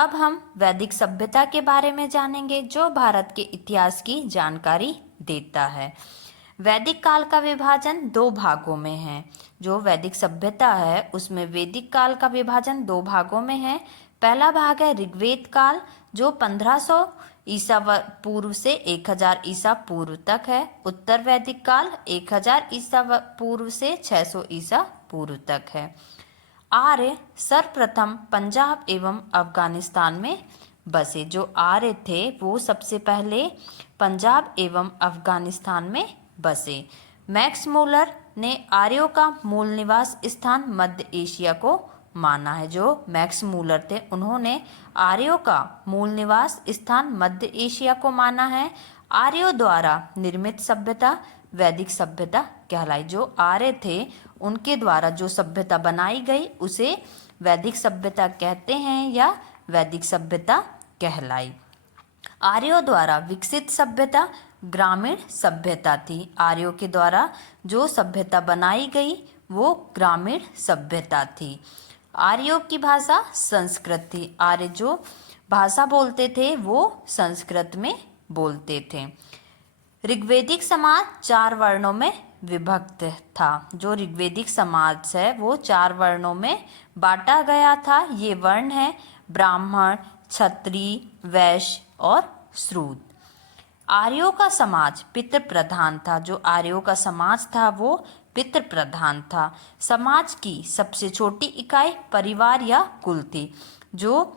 अब हम वैदिक सभ्यता के बारे में जानेंगे, जो भारत के इतिहास की जानकारी देता है। वैदिक काल का विभाजन दो भागों में है। जो वैदिक सभ्यता है उसमें वैदिक काल का विभाजन दो भागों में है। पहला भाग है ऋग्वेद काल, जो 1500 ईसा पूर्व से 1000 ईसा पूर्व तक है। उत्तर वैदिक काल 1000 ईसा पूर्व से 600 ईसा पूर्व तक है। आर्य सर्वप्रथम पंजाब एवं अफगानिस्तान में बसे। जो आर्य थे वो सबसे पहले पंजाब एवं अफगानिस्तान में बसे। मैक्स मूलर ने आर्यों का मूल निवास स्थान मध्य एशिया को माना है। जो मैक्स मूलर थे उन्होंने आर्यों का मूल निवास स्थान मध्य एशिया को माना है। आर्यों द्वारा निर्मित सभ्यता वैदिक सभ्यता कहलाई। जो आर्य थे उनके द्वारा जो सभ्यता बनाई गई उसे वैदिक सभ्यता कहते हैं या वैदिक सभ्यता कहलाई। आर्यों द्वारा विकसित सभ्यता ग्रामीण सभ्यता थी। आर्यों के द्वारा जो सभ्यता बनाई गई वो ग्रामीण सभ्यता थी। आर्यों की भाषा संस्कृत थी। आर्य जो भाषा बोलते थे वो संस्कृत में बोलते थे। ऋग्वेदिक समाज 4 वर्णों में विभक्त था। जो ऋग्वेदिक समाज है वो 4 वर्णों में बांटा गया था। ये वर्ण है ब्राह्मण, क्षत्रिय, वैश्य और शूद्र। आर्यों का समाज पितृ प्रधान था। जो आर्यों का समाज था वो पितृ प्रधान था। समाज की सबसे छोटी इकाई परिवार या कुल थी। जो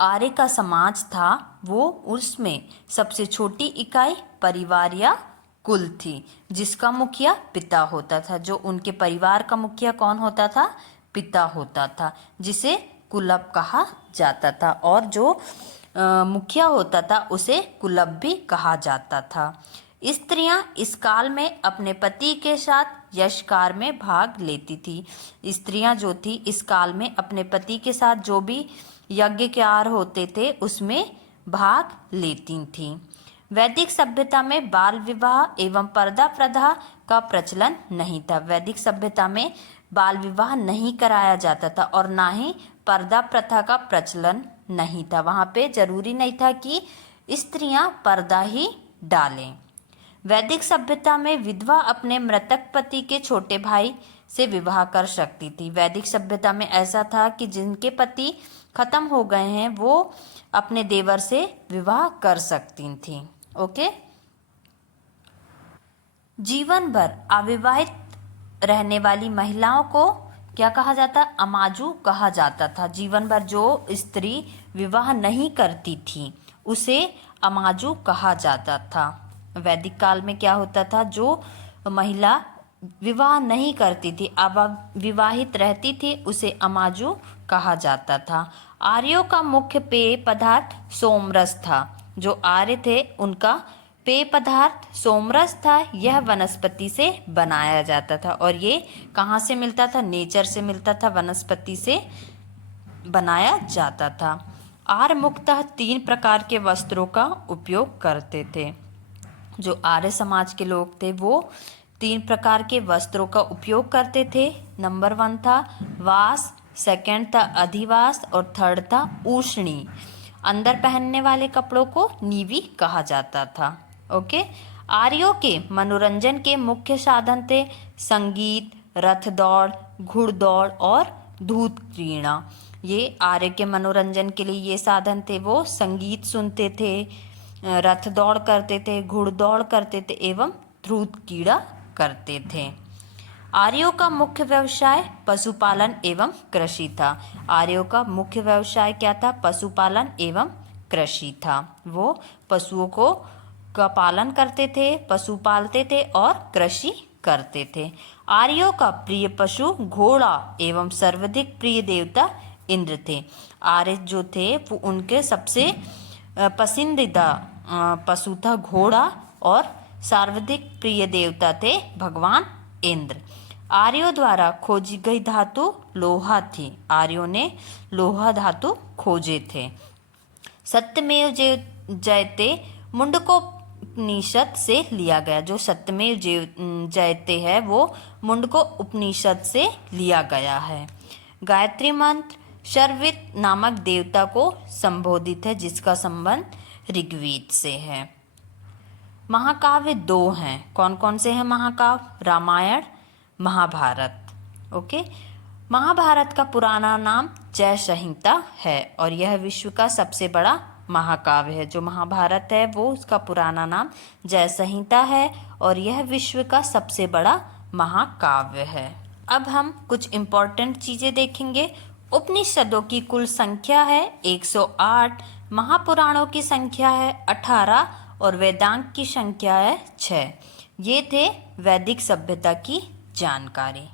आर्य का समाज था वो उसमें सबसे छोटी इकाई परिवार या कुल थी, जिसका मुखिया पिता होता था। जो उनके परिवार का मुखिया कौन होता था? पिता होता था, जिसे कुलप कहा जाता था। और जो मुखिया होता था उसे कुलप भी कहा जाता था। स्त्रियां इस काल में अपने पति के साथ यश कार्य में भाग लेती थी। स्त्रियां जो थी इस काल में अपने पति के साथ जो भी यज्ञ कार्य होते थे उसमें भाग लेती थीं। वैदिक सभ्यता में बाल विवाह एवं पर्दा प्रथा का प्रचलन नहीं था। वैदिक सभ्यता में बाल विवाह नहीं कराया जाता था और ना ही पर्दा प्रथा का प्रचलन नहीं था। वहाँ पे जरूरी नहीं था कि स्त्रियां पर्दा ही डालें। वैदिक सभ्यता में विधवा अपने मृतक पति के छोटे भाई से विवाह कर सकती थी। वैदिक सभ्यता में ऐसा था कि जिनके पति खत्म हो गए हैं वो अपने देवर से विवाह कर सकती थीं। ओके। जीवन भर अविवाहित रहने वाली महिलाओं को क्या कहा जाता? अमाजू कहा जाता था। जीवन भर जो स्त्री विवाह नहीं करती थी उसे अमाजू कहा जाता था। वैदिक काल में क्या होता था? जो महिला विवाह नहीं करती थी, अविवाहित रहती थी, उसे अमाजू कहा जाता था। आर्यों का मुख्य पेय पदार्थ सोमरस था। जो आर्य थे उनका पेय पदार्थ सोमरस था। यह वनस्पति से बनाया जाता था और ये कहाँ से मिलता था? नेचर से मिलता था, वनस्पति से बनाया जाता था। आर्य मुख्यतः 3 प्रकार के वस्त्रों का उपयोग करते थे। जो आर्य समाज के लोग थे वो 3 प्रकार के वस्त्रों का उपयोग करते थे। नंबर 1 था वास, सेकंड था अधिवास और थर्ड था उष्णी। अंदर पहनने वाले कपड़ों को नीवी कहा जाता था। ओके। आर्यों के मनोरंजन के मुख्य साधन थे संगीत, रथ दौड़, घुड़दौड़ और धूत क्रीड़ा। ये आर्य के मनोरंजन के लिए ये साधन थे। वो संगीत सुनते थे, रथ दौड़ करते थे, घुड़दौड़ करते थे एवं धूत क्रीड़ा करते थे। आर्यों का मुख्य व्यवसाय पशुपालन एवं कृषि था। आर्यों का मुख्य व्यवसाय क्या था? पशुपालन एवं कृषि था। वो पशुओं का पालन करते थे, पशु पालते थे और कृषि करते थे। आर्यों का प्रिय पशु घोड़ा एवं सर्वाधिक प्रिय देवता इंद्र थे। आर्य जो थे वो उनके सबसे पसंदीदा पशु था घोड़ा और सर्वाधिक प्रिय देवता थे भगवान इंद्र। आर्यों द्वारा खोजी गई धातु लोहा थी। आर्यों ने लोहा धातु खोजे थे। सत्यमेव जयते मुंडकोपनिषद से लिया गया। जो सत्यमेव जयते है वो मुंडको उपनिषद से लिया गया है। गायत्री मंत्र शर्वित नामक देवता को संबोधित है, जिसका संबंध ऋग्वेद से है। महाकाव्य 2 हैं। कौन कौन से हैं महाकाव्य? रामायण, महाभारत। ओके। महाभारत का पुराना नाम जय संहिता है और यह विश्व का सबसे बड़ा महाकाव्य है। जो महाभारत है वो उसका पुराना नाम जय संहिता है और यह विश्व का सबसे बड़ा महाकाव्य है। अब हम कुछ इम्पोर्टेंट चीज़ें देखेंगे। उपनिषदों की कुल संख्या है 108, महापुराणों की संख्या है 18 और वेदांत की संख्या है 6। ये थे वैदिक सभ्यता की जानकारी।